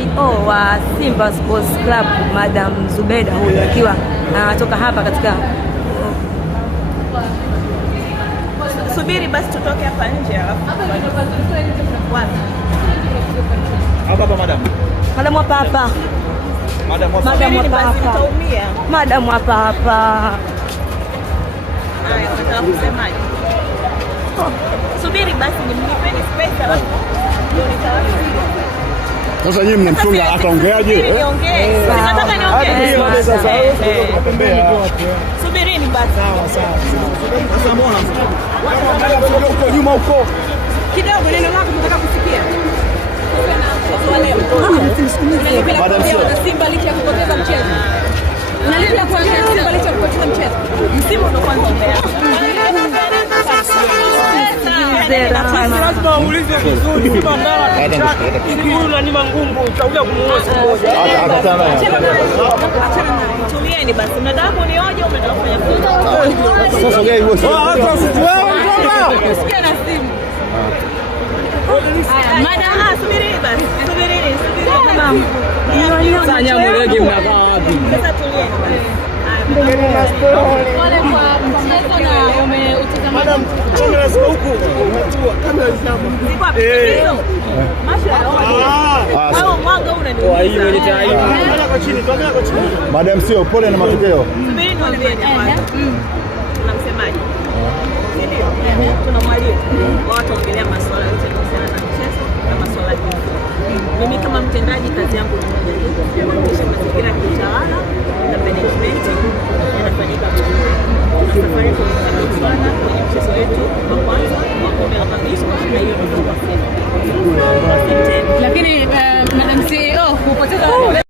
CEO wa Simba Sports Club Madam Zubeda huyu akiwa anatoka hapa katika subiri basi tutoke hapa nje alafu hapa madam. Madam hapa hapa. Madam hapa hapa. Madam hapa hapa. Haya, unataka kusemaje? Subiri basi nimnipeni space alafu ndio nitawasili. Sasa nyinyi mnamchunga ataongeaje? Niongee. Nataka niongee. Sasa tunatembea. Subirini basi. Sawa. Sasa mbona huko nyuma huko Kidogo neno lako nataka kusikia. Madam Simba licha ya kupoteza mchezo. Unalipia kwa Simba licha ya kupoteza mchezo. Msimu ndo kwanza umeanza. Lazima uulize vizuri Simba ndawa ili huyu unanyima ngumu utakuja kumuoa siku moja. Tulieni basi. Mnataka kunioje au mnataka kufanya nini? sasa gani wewe? Hata wewe ngoma. Sikia na simu. Madam, subiri basi. Subiri. Sasa nyamulege mnakaa wapi? Sasa tulieni basi. Wale kwa mchezo na umeutazama. Madam, kamera ziko huku. Unajua kamera zinamu. Ziko wapi? Mashallah. Hao mwanga unaniuliza. Kwa hiyo ni taifa. Tuangalia kwa chini. Madam sio pole na matokeo. Subiri niwaambie jamani. Tunamsemaje? Ndio. Tuna mwalimu. Watu waongelea masuala yote kuhusiana na mchezo na masuala mengine. Mimi kama mtendaji kazi yangu ni moja tu, kuhakikisha mazingira ya kiutawala na management yanafanyika vizuri. Na safari tunafanikiwa kwenye mchezo wetu wa kwanza wa kombe la mabingwa na hiyo ndio kwa sasa. Lakini Madam CEO kupoteza